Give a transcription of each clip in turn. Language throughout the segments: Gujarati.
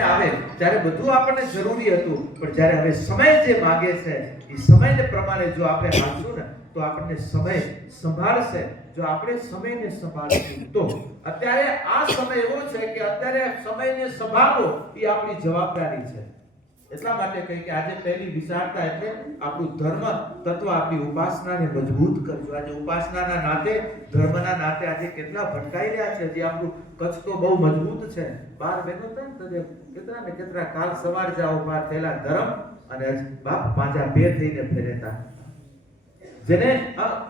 આવે. ત્યારે બધું આપણને જરૂરી હતું, પણ જ્યારે હવે સમય જે માગે છે, એ સમયને પ્રમાણે જો આપણે હાલશું ને, તો આપણને સમય સંભાળશે. જો આપણે સમયને સંભાળશું, તો અત્યારે આ સમય એવો છે કે અત્યારે સમયને સંભાળવો એ આપણી જવાબદારી છે. એટલા માટે કહી કે આજે પહેલી વિશાળતા એટલે આપણું ધર્મ તત્વ આપણી ઉપાસનાને મજબૂત કરજો. આજે ઉપાસનાના નાતે, ધર્મના નાતે આજે કેટલા ભટકાઈ રહ્યા છે, જે આપણું કચ્છ તો બહુ મજબૂત છે. બાર બહેનો હતા ને કેટલા ને કેટલા કાલ સવાર જાઓ, બાર થયેલા ધર્મ અને બાપ પાંજા બે થઈને ફેરેતા જેને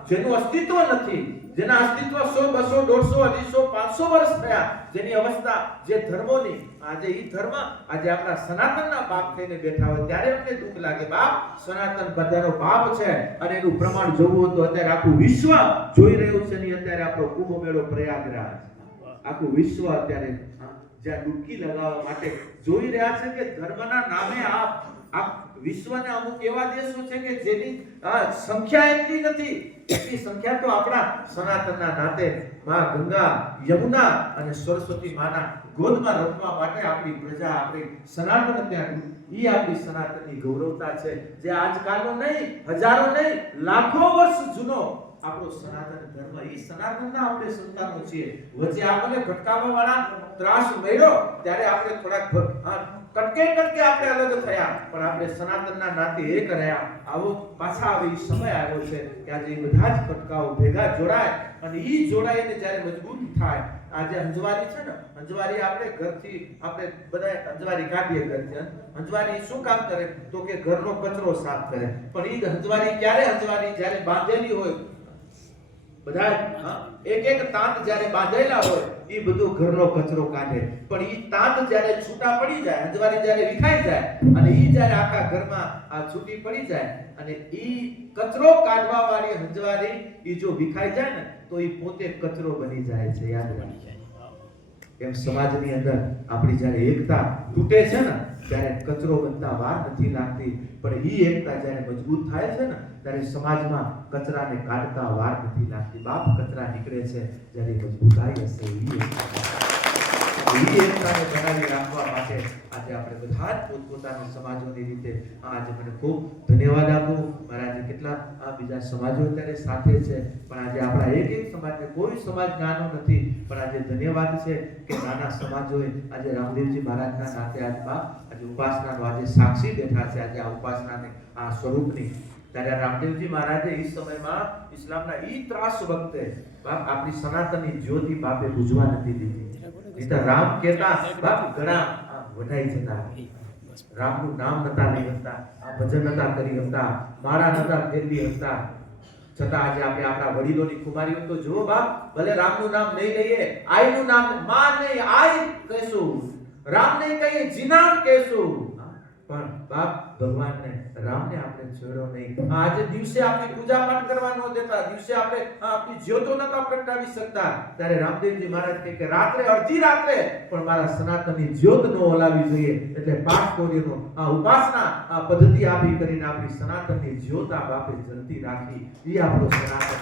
જેનું અસ્તિત્વ નથી, જેના અસ્તિત્વ સો બસો, દોઢસો, અઢીસો, પાંચસો વર્ષ થયા, જેની અવસ્થા જે ધર્મોની આજે ઈ ધર્મ આજે આપણા સનાતનના બાપ થઈને બેઠા હોય ત્યારે અમને દુઃખ લાગે. બાપ, સનાતન બધાનો બાપ છે અને એનું પ્રમાણ જોવું તો અત્યારે આખું વિશ્વ જોઈ રહ્યું છે ને અત્યારે આપણો કુંભ મેળો પ્રયાગરાજ. આખું વિશ્વ અત્યારે જ્યાં ડૂબકી લગાવવા માટે જોઈ રહ્યા છે કે ધર્મના નામે આ વિશ્વના અમુક એવા દેશો છે કે જેની સંખ્યા એટલી નથી. એટલી સંખ્યા તો આપણા સનાતનના નાતે માં ગંગા, યમુના અને સરસ્વતી માના ગોદમાં રમવા માટે આપણી પ્રજા, આપણી સનાતન ત્યાં. એ આપણી સનાતનની ગૌરવતા છે, જે આજકાલનો નહીં, હજારો નહીં, લાખો વર્ષ જૂનો આપણો સનાતન ધર્મ. એ સનાતનના આપણે સંતાનો છીએ. વચ્ચે આપણને ભટકાવવા વાળા ત્રાસ મળ્યો, ત્યારે આપણે થોડાક કટકે કટકે આપણે અલગ થયા, પણ આપણે સનાતનના નાતે એક રહ્યા. આવો પાછા આવે સમય આવ્યો છે કે આજે એ બધા જ કટકાઓ ભેગા જોડાય અને એ જોડાઈને જ્યારે મજબૂત થાય, આજે અંજવારી છે ને, અંજવારી આપણે ઘરથી, આપણે બધા અંજવારી કાઢીએ ઘરથી. અંજવારી શું કામ કરે? તો કે ઘરનો કચરો સાફ કરે. પણ એ અંજવારી ક્યારે અંજવારી? જ્યારે બાંધેલી હોય બધા એક એક તાંત જ્યારે બાંધેલા હોય એ બધું ઘરનો કચરો કાઢે. પણ ઈ તાંત જ્યારે છૂટા પડી જાય અંજવારી જ્યારે વિખાઈ જાય, અને ઈ જ્યારે આખા ઘરમાં આ છૂટી પડી જાય, અને ઈ કચરો કાઢવા વાળી અંજવારી ઈ જો વિખાઈ જાય ને, તો ઈ પોતે કચરો બની જાય છે, યાદ રાખજો. એમ સમાજની અંદર આપણી જ્યારે એકતા તૂટે છે ને, ત્યારે કચરો બનતા વાર નથી લાગતી, પણ ઈ એકતા જ્યારે મજબૂત થાય છે ને ત્યારે સમાજમાં કચરાને કાઢતા વાર નથી લાગતી બાપ કચરા નીકળે છે, જ્યારે મજબૂતાઈ હશે એકતાને બનાવી રાખવા માટે આજે આપણે બધા જ પોતપોતાના સમાજોની રીતે આજે મને ખૂબ ધન્યવાદ આપું. મારા આજે કેટલા આ બીજા સમાજો અત્યારે સાથે છે, પણ આજે આપણા એક એક સમાજને કોઈ સમાજ નાનો નથી, પણ આજે ધન્યવાદ છે કે નાના સમાજોએ આજે રામદેવજી મહારાજના સાથે આજ બાપ આજે ઉપાસનાનો આજે સાક્ષી બેઠા છે, આજે આ ઉપાસનાને, આ સ્વરૂપની ત્યારે રામદેવજી મહારાજે એ સમયમાં ઇસ્લામના ઈ ત્રાસ વખતે બાપ આપણી સનાતનની જ્યોતિ બાપે બુજવા નથી દીધી. નહીં રામ કહેતા, બાપ, ઘણા વધાઈ જતા. રામનું નામ નતા નહીં હતા આ ભજન નતા કરી હતા મારા નતા ફેરવી હતા છતાં આજે આપણે આપણા વડીલોની ખુમારીઓ તો જુઓ બાપ, ભલે રામનું નામ નહીં લઈએ, આઈનું નામમાં નહીં, આઈ કહેશું. રામ નહીં કહીએ જીનામ કહેશું. પણ બાપ ભગવાનને, રામને આપણે નહીં. આજે દિવસે આપણે પૂજા પાઠ કરવા દેતા. દિવસે આપણે આપણી જ્યોતો નતા પ્રગટાવી શકતા. ત્યારે રામદેવજી મહારાજ કહે કે રાત્રે, અડધી રાત્રે, પણ મારા સનાતનની જ્યોત ન ઓલાવી જોઈએ. એટલે પાઠ કોર્યનો આ ઉપાસના, આ પદ્ધતિ આપી કરીને આપણી સનાતનની જ્યોત આ બાપે જલતી રાખી. એ આપણો સનાતન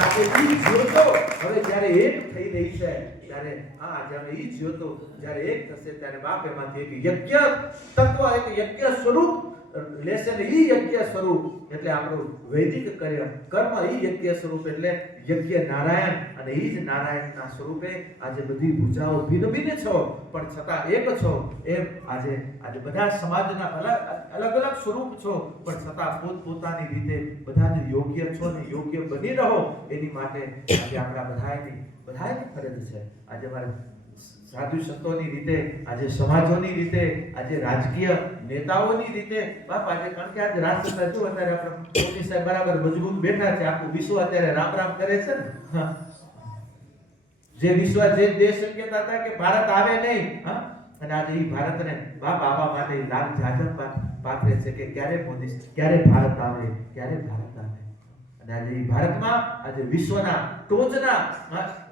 આજે ઈ જ્યોતો હવે જ્યારે એક થઈ રહી છે, ત્યારે આ જ્યારે એ જ્યોતો જ્યારે એક થશે, ત્યારે બાપ એમાંથી એક યજ્ઞ તત્વ, એક યજ્ઞ સ્વરૂપ લેશે ને ઈ યજ્ઞ સ્વરૂપ એટલે આપણું વૈદિક કર્મ કર્મ ઈ યજ્ઞ સ્વરૂપ એટલે યજ્ઞ નારાયણ અને ઈ જ નારાયણના સ્વરૂપે આજે બધી ભૂજાઓ ભિન્ન ભિન્ન છો, પણ છતાં એક છો, એમ આજે આજે બધા સમાજના અલગ અલગ અલગ સ્વરૂપ છો, પણ છતાં પોત પોતાની રીતે બધા જ યોગ્ય છો ને યોગ્ય બની રહો, એની માટે આજે આપણા બધાની બધાની ફરજ છે. આજે મારે સાધુ સંતોની રીતે, આજે સમાજોની રીતે, આજે રાજકીય નેતાઓની રીતે. બાપ, આજે કારણ કે આજે રાષ્ટ્રતા જો અત્યારે આપણે મોદી સાહેબ બરાબર મજબૂત બેઠા છે, આખું વિશ્વ અત્યારે રામ રામ કરે છે ને? જે વિશ્વ, જે દેશ શક્યતા હતા કે ભારત આવે નહીં, હા? અને આજે એ ભારતને બાપ આવવા માટે લાલ જાજમ પાથરે છે કે ક્યારે મોદી ક્યારે ભારત આવે, ક્યારે ભારત આવે. અને આજે એ ભારતમાં, આજે વિશ્વના ટોચના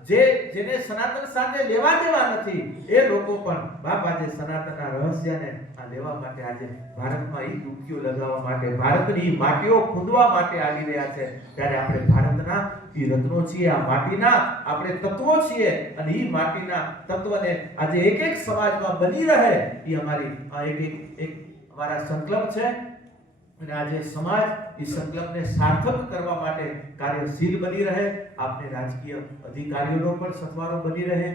જે જેને સનાતન સાથે લેવા દેવા નથી, એ લોકો પણ બાપ આજે સનાતનના રહસ્યને આ લેવા માટે આજે ભારતમાં ઈ ડૂબકીઓ લગાવવા માટે, ભારતની માટીઓ ખૂંદવા માટે આવી રહ્યા છે. ત્યારે આપણે ભારતના એ રત્નો છીએ, આ માટીના આપણે તત્વો છીએ અને એ માટીના તત્વને આજે એક એક સમાજમાં બની રહે. એ અમારી એક એક એક અમારા સંકલ્પ છે. અને આજે સમાજ એ સંકલ્પને સાર્થક કરવા માટે કાર્યશીલ બની રહે. આપને રાજકીય અધિકારીઓનો પણ સથવારો બની રહે.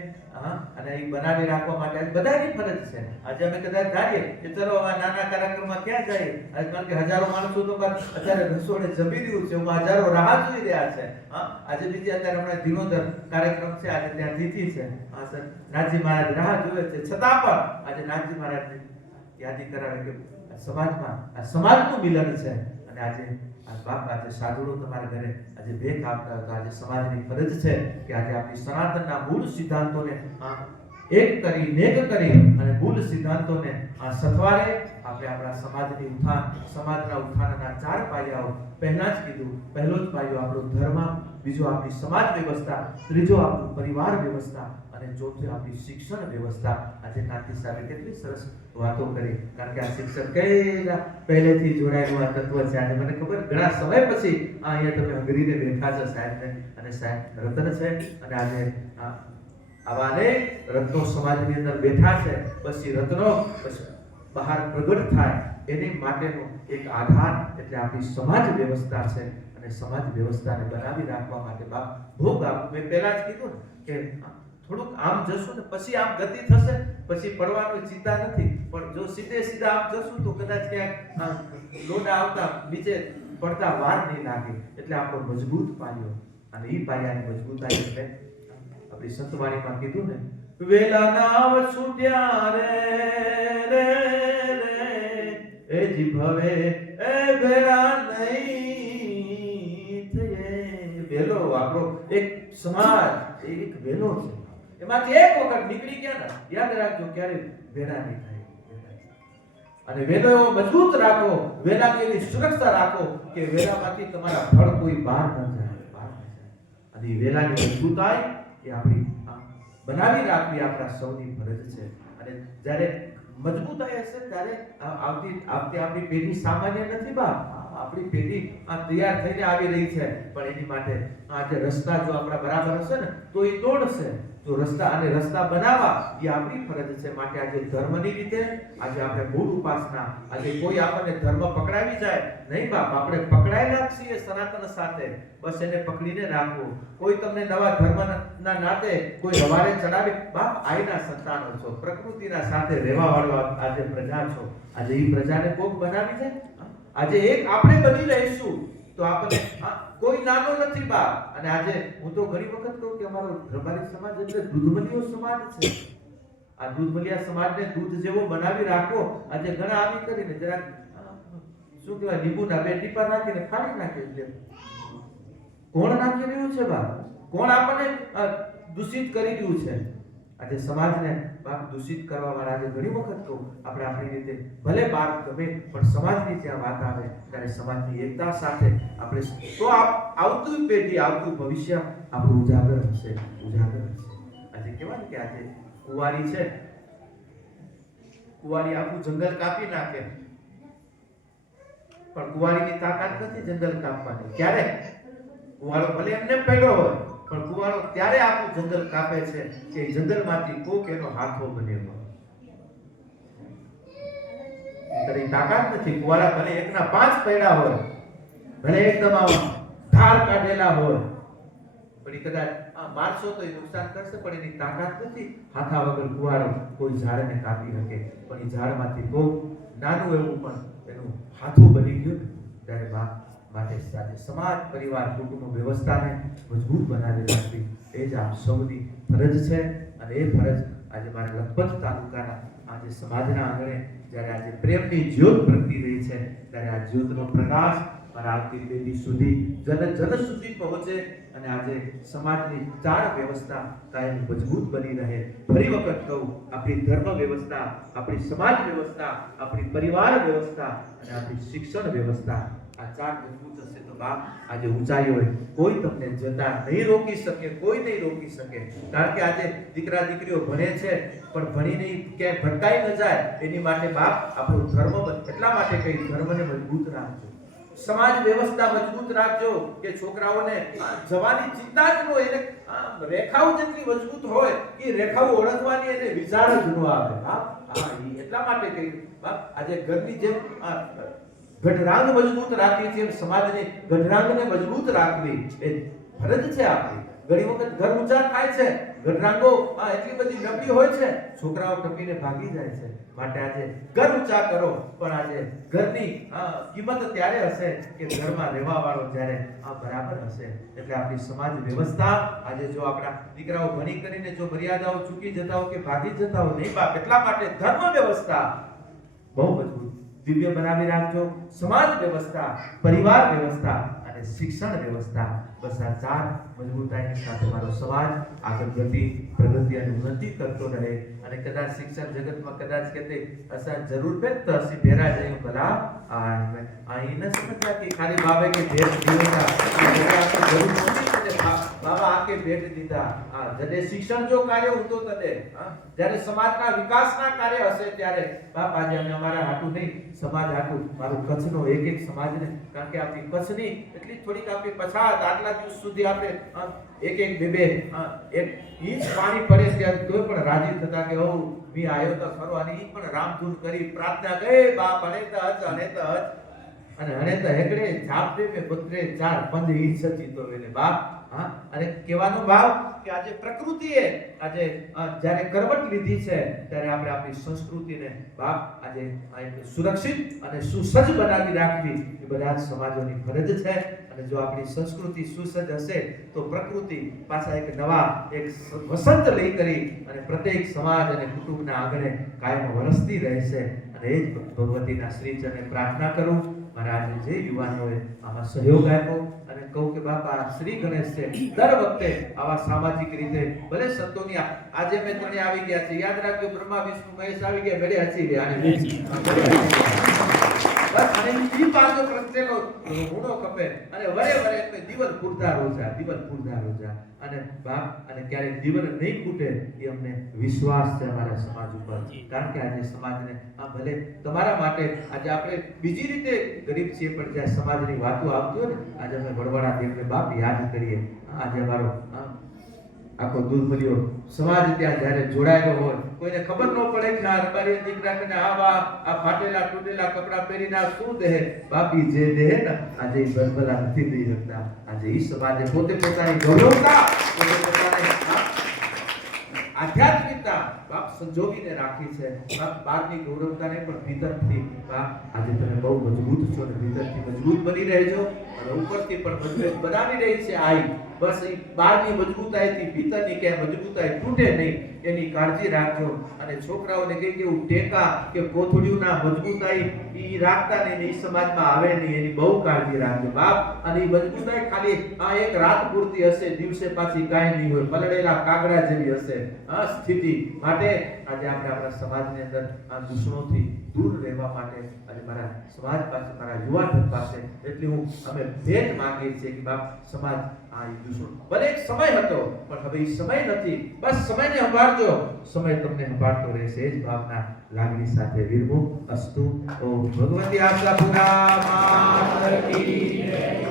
અને એ બનાવી રાખવા માટે બધાની ફરજ છે. આજે અમે કદાચ ધારીએ કે ચલો આ નાના કાર્યક્રમમાં ક્યાં જઈએ? કારણ કે હજારો માણસો તો અત્યારે રસોડે જમી રહ્યું છે. એમાં હજારો રાહ જોઈ રહ્યા છે. હા, આજે બીજી અત્યારે હમણાં ધીનોધર કાર્યક્રમ છે. આજે ત્યાં તિથિ છે. હા, સર, નાથજી મહારાજ રાહ જોવે છે. છતાં પણ આજે નાથજી મહારાજની યાદી કરાવે કે સમાજમાં, આ સમાજનું મિલન છે. અને આજે બાપ, આજે સાધુડો તમારા ઘરે આજે ભેટ આપતા હતા. આજે સમાજની ફરજ છે કે આજે આપણી સનાતનના મૂળ સિદ્ધાંતોને એક કરી, નેક કરી અને મૂળ સિદ્ધાંતોને આ સથવારે આપણે આપણા સમાજની ઉત્થાન સમાજના ઉત્થાનના ચાર પાયાઓ પહેલા જ કીધું. પહેલો જ પાયો આપણો ધર્મ, બીજો આપણી સમાજ વ્યવસ્થા, ત્રીજો આપણું પરિવાર વ્યવસ્થા. અને ચોથું આપણી શિક્ષણ વ્યવસ્થા આજે નાથી સાહેબે કેટલી સરસ વાતો કરી. કારણ કે આ શિક્ષણ કઈલા પહેલેથી જોડાયેલું આ તત્વ છે. આજે મને ખબર ઘણા સમય પછી આ અહીંયા તમે હંગરીને બેઠા છો સાહેબને. અને સાહેબ રતન છે. અને આજે આવા અનેક રત્નો સમાજની અંદર બેઠા છે. પછી રત્નો પછી બહાર પ્રગટ થાય એની માટેનો એક આધાર એટલે આપણી સમાજ વ્યવસ્થા છે. અને સમાજ વ્યવસ્થાને બનાવી રાખવા માટે બાપ ભોગ આપ. મેં પહેલા જ કીધું કે થોડુંક આમ જશું ને પછી આમ ગતિ થશે, પછી પડવાનું ચિંતા નથી. પણ જો સીધે સીધા આમ જશું તો કદાચ ક્યાંક લોડા આવતા નીચે પડતા વાર નહીં લાગે. એટલે આપણો મજબૂત પાયો અને એ પાયાની મજબૂતાઈ એટલે આપણી સંતવાણીમાં કીધું ને, વેલા નાવ છૂટ્યા રે રે રે, એ ભવે એ ભેરા નહીં વેલો આપણો એક સમાજ એક વેલો છે. એમાંથી એક વખત નીકળી ગયા ને, યાદ રાખજો ક્યારે ભેરા નહીં થાય. અને વેલો એવો મજબૂત રાખો વેલા એવી સુરક્ષા રાખો કે વેલામાંથી તમારા ફળ કોઈ બહાર ન જાય, બહાર ન અને વેલાની મજબૂતાઈ એ આપણી બનાવી રાખવી આપણા સૌની ફરજ છે. અને જ્યારે મજબૂતાઈ હશે ત્યારે આવતી આવતી આપણી પેઢી સામાન્ય નથી બા. આપણી પેઢી આ તૈયાર થઈને આવી રહી છે. પણ એની માટે આ જે રસ્તા જો આપણા બરાબર હશે ને, તો એ દોડશે જો રસ્તા અને રસ્તા બનાવવા એ આપણી ફરજ છે. માટે આજે ધર્મની રીતે આજે આપણે મૂળ ઉપાસના, આજે કોઈ આપણને ધર્મ પકડાવી જાય, નહીં બાપ, આપણે પકડાયેલા છીએ સનાતન સાથે. બસ એને પકડીને રાખવું. કોઈ તમને નવા ધર્મના નાતે કોઈ હવારે ચડાવે, બાપ, આઈના સંતાનો છો, પ્રકૃતિના સાથે રહેવા વાળો આજે પ્રજા છો. આજે એ પ્રજાને કોક બનાવી જાય? આજે એક આપણે બની રહીશું. તો આપણે કોઈ નાનો નથી બાપ. અને આજે હું તો ઘણી વખત કહું કે અમારો રબારી સમાજ એટલે દૂધમલીયો સમાજ છે. આ દૂધમલિયા સમાજને દૂધ જેવો બનાવી રાખો આજે ઘણા આવી કરીને જરાક શું કહેવાય, લીંબુના બે ટીપા નાખીને ફાડી નાખે એટલે. કોણ નાખી રહ્યું છે બાપ? કોણ આપણને દૂષિત કરી રહ્યું છે? આજે સમાજને બાપ દૂષિત કરવા વાળા આજે ઘણી વખત કહું, આપણે આપણી રીતે ભલે બાપ ગમે, પણ સમાજની જ્યાં વાત આવે, ત્યારે સમાજની એકતા સાથે આપણે તો આવતું પેઢી, આવતું ભવિષ્ય આપણું ઉજાગર હશે ઉજાગર હશે. આજે કહેવાય કે આજે કુંવારી છે. કુંવારી આખું જંગલ કાપી નાખે. પણ કુંવારીની તાકાત નથી જંગલ કાપવાની. ક્યારે? કુવારો ભલે એમને પહેલો હોય પણ કુવારો ત્યારે આખું જંગલ કાપે છે કે જંગલમાંથી કોક એનો હાથો હોય તારી તાકાત નથી. કુવાળા ભલે એકના પાંચ પૈડા હોય, ભલે એકદમ ધાર કાઢેલા હોય, પણ એ કદાચ આ મારશો તો એ નુકસાન કરશે, પણ એની તાકાત નથી. હાથા વગર કુવારો કોઈ ઝાડને કાપી શકે. પણ એ ઝાડમાંથી કોક નાનું એવું પણ એનું હાથું બની ગયું. ત્યારે બા માટે સાથે સમાજ, પરિવાર, કુટુંબ વ્યવસ્થાને મજબૂત બનાવી રાખવી એ જ આપ સૌની ફરજ છે અને એ ફરજ આજે મારા લખપત તાલુકાના આજે સમાજના આંગણે જ્યારે આજે પ્રેમની જ્યોત પ્રગટી રહી છે, ત્યારે આ જ્યોતનો પ્રકાશ મારા આવતી પેઢી સુધી, જન જન સુધી પહોંચે અને આજે સમાજની ચાર વ્યવસ્થા કાયમ મજબૂત બની રહે. ફરી વખત કહું, આપણી ધર્મ વ્યવસ્થા, આપણી સમાજ વ્યવસ્થા, આપણી પરિવાર વ્યવસ્થા અને આપણી શિક્ષણ વ્યવસ્થા આ ચાર મજબૂત હશે તો બાપ આજે ઊંચાઈ હોય. કોઈ તમને જતા નહીં રોકી શકે, કોઈ નહીં રોકી શકે. કારણ કે આજે દીકરા દીકરીઓ ભણે છે, પણ ભણીને ક્યાંય ભટકાઈ ન જાય, એની માટે બાપ આપણો ધર્મ એટલા માટે કઈ ધર્મને મજબૂત રાખજો. સમાજ વ્યવસ્થા મજબૂત રાખજો કે છોકરાઓને જવાની ચિંતા જ ન હોય, એને રેખાઓ જેટલી મજબૂત હોય એ રેખાઓ ઓળખવાની એને વિચાર જ ન આવે. હા હા એટલા માટે કહી બાપ, આજે ઘરની જેમ ગઢરાંગ મજબૂત રાખવી છે એમ સમાજની ગઢરાંગને મજબૂત રાખવી એ ફરજ છે આપણી. ઘણી વખત ઘર ઊંચા થાય છે, ગઢરાંગો એટલી બધી નબળી હોય છે. છોકરાઓ ટપીને ભાગી જાય છે. માટે આજે ઘર ઊંચા કરો, પણ આજે ઘરની કિંમત ત્યારે હશે કે ઘરમાં રહેવા વાળો જ્યારે આ બરાબર હશે. એટલે આપણી સમાજ વ્યવસ્થા, આજે જો આપણા દીકરાઓ ભણી કરીને જો મર્યાદાઓ ચૂકી જતા હો કે ભાગી જતા હો નહીં બાપ, એટલા માટે ધર્મ વ્યવસ્થા બહુ મજબૂત દિવ્ય બનાવી રાખજો, સમાજ વ્યવસ્થા, પરિવાર વ્યવસ્થા અને શિક્ષણ વ્યવસ્થા. બસ આ ચાર મજબૂતાઈની સાથે મારો સમાજ આગળ ગતિ, પ્રગતિ અને ઉન્નતિ કરતો રહે. અને કદાચ શિક્ષણ જગતમાં કદાચ કે અસા જરૂર પે તો અસી ભેરા જઈ ભલા અહીં ન સમજતા કે ખાલી ભાવે કે ભેટ જીવતા જરૂર બા- બાબા આકે ભેટ દીધા. આ જડે શિક્ષણ જો કાર્ય હતો તને જ્યારે સમાજના વિકાસના કાર્ય હશે ત્યારે, બાપા જે અમે અમારા હાટું નહીં, સમાજ હાટું. મારું કચ્છનો એક એક સમાજને, કારણ કે આપણી કચ્છની એટલી થોડીક આપણી પછાત, આટલા દિવસ સુધી આપણે એક એક બે બે એક ઇંચ પાણી પડે ત્યારે તોય પણ રાજી થતા કે ઓ મી આયો તો ખરો અને ઈ પણ રામધૂન કરી પ્રાર્થના ગઈ બાપ અને તો હજ અને તો હજ. અને હણે તો હેકડે જાપ દે મે પુત્રે ચાર પંદ ઈ સચી તો વેલે બાપ હા, અને કહેવાનો ભાવ કે આજે પ્રકૃતિએ આજે જ્યારે કરવટ લીધી છે, ત્યારે આપણે આપણી સંસ્કૃતિને બાપ આજે સુરક્ષિત અને સુસજ્જ બનાવી રાખવી એ બધા જ સમાજોની ફરજ છે. અને જો આપણી સંસ્કૃતિ સુસજ્જ હશે, તો પ્રકૃતિ પાછા એક નવા, એક વસંત લઈ કરી અને પ્રત્યેક સમાજ અને કુટુંબના આંગણે કાયમ વરસતી રહેશે. અને એ જ ભગવતીના શ્રીચરણે પ્રાર્થના કરું. મારા આજે જે યુવાનોએ આમાં સહયોગ આપ્યો કહું કે બાપા, શ્રી ગણેશ છે દર વખતે આવા સામાજિક રીતે ભલે સંતોની આજે મેં ત્રણે આવી ગયા છે યાદ રાખજો, બ્રહ્મા, વિષ્ણુ, મહેશ આવી ગયા મેળે હચી રહ્યા અને બસ પાછો પ્રત્યેનો ગુણો ખપે. અને વરે વરે એટલે દિવસ પૂરતા રોજા દિવસ પૂરતા રોજા. અને બાપ અને ક્યારેક દિવસ નહીં ખૂટે એ અમને વિશ્વાસ છે અમારા સમાજ ઉપર. કારણ કે આજે સમાજને આ ભલે તમારા માટે આજે આપણે બીજી રીતે ગરીબ છીએ પણ જ્યાં સમાજની વાતો આવતી હોય ને આજે અમે વડવાડા દેવને બાપ યાદ કરીએ. આજે અમારો આખો આખો મળ્યો સમાજ ત્યાં જ્યારે જોડાયેલો હોય કોઈને ખબર ન પડે કે આ રબારી દીકરા કને આવા આ ફાટેલા તૂટેલા કપડા પહેરીને આ શું દેહે? બાપી જે દેહે ને, આજે બરબરા નથી દઈ શકતા. આજે ઈ સમાજે પોતે પોતાની ગૌરવતા, પોતે પોતાને આ આધ્યાત્મિકતા બાપ સંજોવીને રાખી છે. બાપ બહારની ગૌરવતાને પણ ભીતરથી બાપ આજે તમે બહુ મજબૂત છો અને ભીતરથી મજબૂત બની રહેજો. અને ઉપરથી પણ મજબૂત બનાવી રહી છે આઈ. બસ એ બહારની મજબૂતાઈથી, ભીતરની ક્યાંય મજબૂતાઈ તૂટે નહીં. એની કાળજી રાખજો. અને છોકરાઓને કઈ કેવું ટેકા કે કોથળીઓના મજબૂતાઈ એ રાખતા નહીં એ સમાજમાં આવે નહીં, એની બહુ કાળજી રાખજો. બાપ, અને એ મજબૂતાઈ ખાલી આ એક રાત પૂરતી હશે, દિવસે પાછી કાંઈ નહીં હોય. પલળેલા કાગડા જેવી હશે. આ સ્થિતિ. માટે આજે આપણે આપણા સમાજની અંદર આ દૂષણોથી દૂર રહેવા માટે અને મારા સમાજ પાસે, મારા યુવાધન પાસે એટલી હું અમે ભેટ માંગીએ છીએ કે બાપ, સમાજ આ દૂષણ. ભલે એક સમય હતો, પણ હવે એ સમય નથી. બસ સમયને સંભાળજો. સમય તમને સંભાળતો રહેશે. એ જ ભાવના લાગણી સાથે વિરમુખ અસ્તુ. ઓ ભગવતી આશા પુરા. માતા કી.